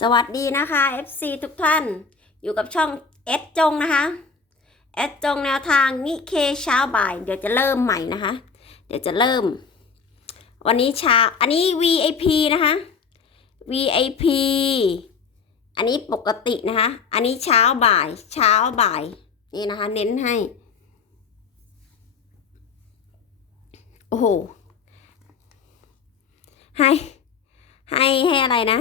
สวัสดีนะคะ FC ทุกท่าน อยู่กับช่องเอสจงนะคะเอสจงแนวทางนิเคเช้าบ่าย เดี๋ยวจะเริ่มใหม่นะคะ เดี๋ยวจะเริ่ม วันนี้เช้าอันนี้ VIP นะคะ VIP อันนี้ปกตินะคะ อันนี้เช้าบ่ายเช้าบ่ายนี่นะคะ เน้นให้ โอ้โหให้ให้ให้อะไรนะ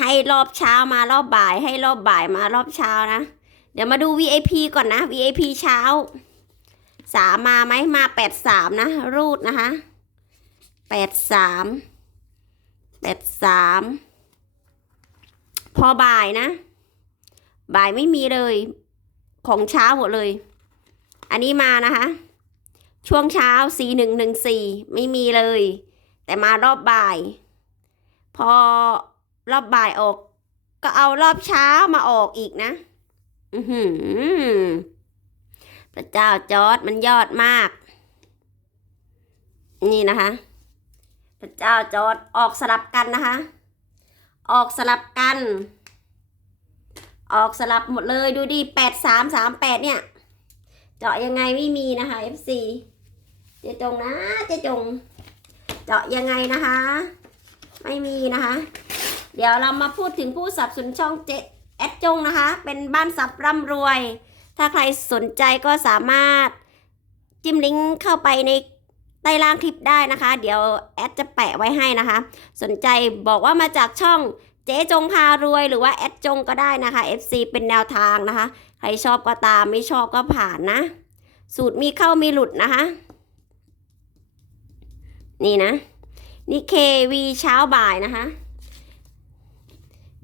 ให้รอบเช้ามารอบบ่าย ให้รอบบ่ายมารอบเช้านะ เดี๋ยวมาดู VIP ก่อนนะ VIP เช้าสามมาไหมมาแปดสามนะ รูดนะคะแปดสามแปดสามพอบ่ายนะ บ่ายไม่มีเลยของเช้าหมดเลย อันนี้มานะคะ ช่วงเช้าสี่หนึ่งหนึ่งสี่ไม่มีเลย แต่มารอบบ่าย พอ รอบบ่ายออก ก็เอารอบเช้ามาออกอีกนะ อือหือพระเจ้าจอร์ดมันยอดมาก นี่นะคะ พระเจ้าจอร์ดออกสลับกันนะคะ ออกสลับกัน ออกสลับหมดเลยดูดิแปดสามสามแปดเนี่ย เจาะยังไงไม่มีนะคะ FC เจจงนะเจจง เจาะยังไงนะคะ ไม่มีนะคะ เดี๋ยวเรามาพูดถึงผู้สับสนุนช่องเจแอดจงนะคะ เป็นบ้านสับร่ำรวย ถ้าใครสนใจก็สามารถจิ้มลิงก์เข้าไปในใต้ล่างคลิปได้นะคะ เดี๋ยวแอดจะแปะไว้ให้นะคะ สนใจบอกว่ามาจากช่องเจ๊จงพารวยหรือว่าแอดจงก็ได้นะคะ FC เป็นแนวทางนะคะ ใครชอบก็ตามไม่ชอบก็ผ่านนะ สูตรมีเข้ามีหลุดนะคะ นี่นะ นี่เควีเช้าบ่ายนะคะ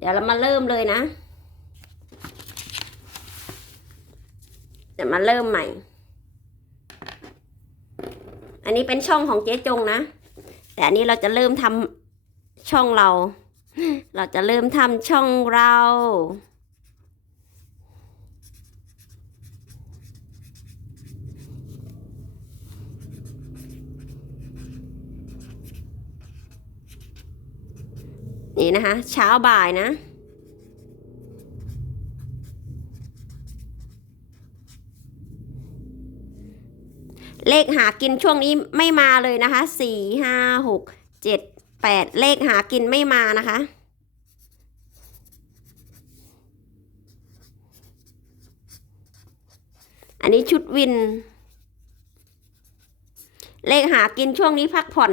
เดี๋ยวเรามาเริ่มเลยนะ เดี๋ยวมาเริ่มใหม่ อันนี้เป็นช่องของเจ๊จงนะ แต่อันนี้เราจะเริ่มทำช่องเรา เราจะเริ่มทำช่องเรา นี่นะคะ เช้าบ่ายนะ เลขหากินช่วงนี้ไม่มาเลยนะคะสี่ห้าหกเจ็ดแปดเลขหากินไม่มานะคะอันนี้ชุดวิน เลขหากินช่วงนี้พักผ่อน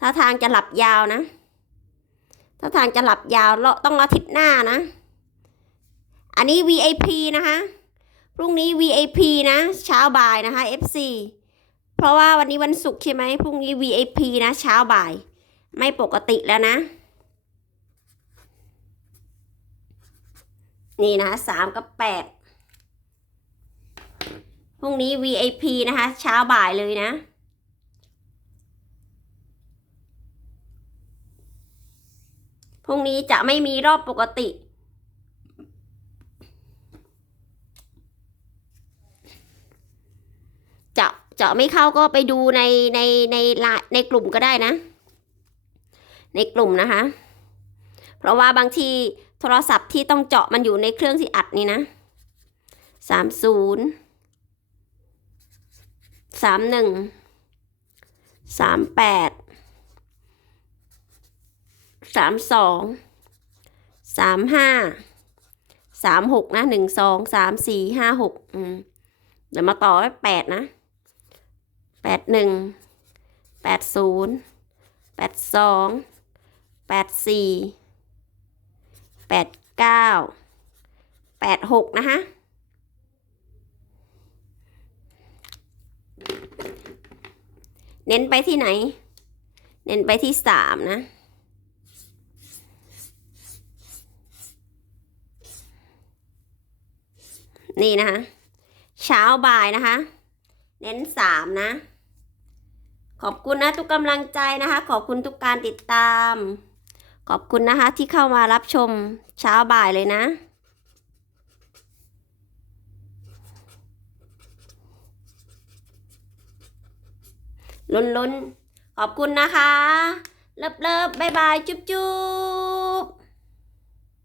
ถ้าทางจะหลับยาวนะ ถ้าทางจะหลับยาวเราต้องอาทิตย์หน้านะ อันนี้ VIP นะคะ พรุ่งนี้ VIP นะ เช้าบ่ายนะคะ FC เพราะว่าวันนี้วันศุกร์ใช่ไหมพรุ่งนี้ VIP นะ เช้าบ่าย ไม่ปกติแล้วนะ นี่นะคะสามกับแปดพรุ่งนี้ VIP นะคะ เช้าบ่ายเลยนะ พรุ่งนี้จะไม่มีรอบปกติ จะจะไม่เข้าก็ไปดูในในในไลน์ในกลุ่มก็ได้นะ ในกลุ่มนะคะ เพราะว่าบางทีโทรศัพท์ที่ต้องเจาะมันอยู่ในเครื่องที่อัดนี่นะสามศูนย์สามหนึ่งสามแปด สามสองสามห้าสามหกนะหนึ่งสองสามสี่ห้าหกอืมเดี๋ยวมาต่อไว้แปดนะแปดหนึ่งแปดศูนย์แปดสองแปดสี่แปดเก้าแปดหกนะคะเน้นไปที่ไหน เน้นไปที่สามนะ นี่นะคะ เช้าบ่ายนะคะ เน้นสามนะ ขอบคุณนะทุกกำลังใจนะคะ ขอบคุณทุกการติดตาม ขอบคุณนะคะที่เข้ามารับชมเช้าบ่ายเลยนะลุ้นๆ ขอบคุณนะคะ เลิฟเลิฟบายบาย จุ๊บจุ๊บ